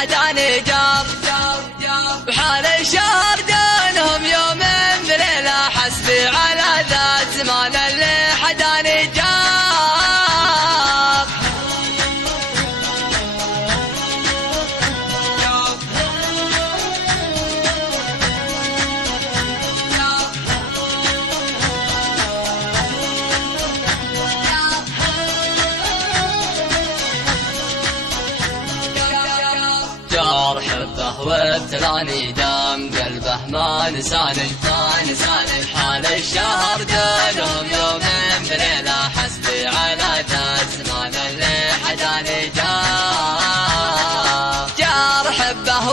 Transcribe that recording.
حداني جار بحال الشهر دونهم يومين بليلة حسبي على ذات زمان اللي حداني جار جار حبه وابتلاني دام قلبه ما نساني حال الشهر دونهم يومين بليلة حسبي على ذات زمان اللي حداني جار حبه